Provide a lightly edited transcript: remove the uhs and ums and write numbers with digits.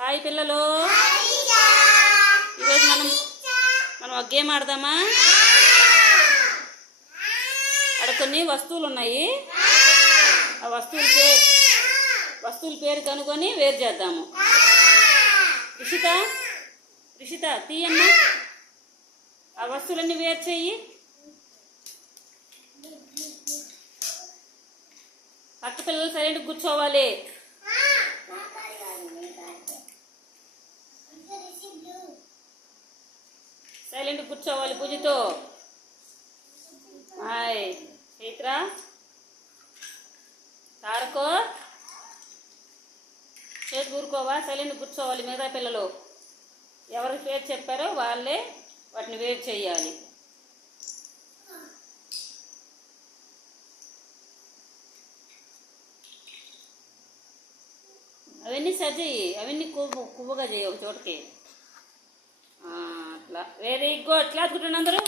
Hi పిల్లలు, ఈరోజు మనం ఒక గేమ్ ఆడదామా? అక్కడ కొన్ని వస్తువులు ఉన్నాయి. ఆ వస్తువుల పేరు కనుక్కొని వేరు చేద్దాము. రిషిత తీయమ్మా, ఆ వస్తువులన్నీ వేరు చెయ్యి. పక్క పిల్లలు సైలెంట్గా కూర్చోవాలి. సైలెంట్ కూర్చోవాలి. పూజతో హాయ్ చైత్ర, తారకో చేతి ఊరుకోవా, సైలెంట్ కూర్చోవాలి. మిగతా పిల్లలు ఎవరికి పేరు చెప్పారో వాళ్ళే వాటిని వేరు చేయాలి. అవన్నీ సర్జెయ్యి, అవన్నీ కువ్వుగా చేయి ఒక చోటకి. అట్లా వెరీ గుడ్. క్లాస్ కుట్టండి అందరూ.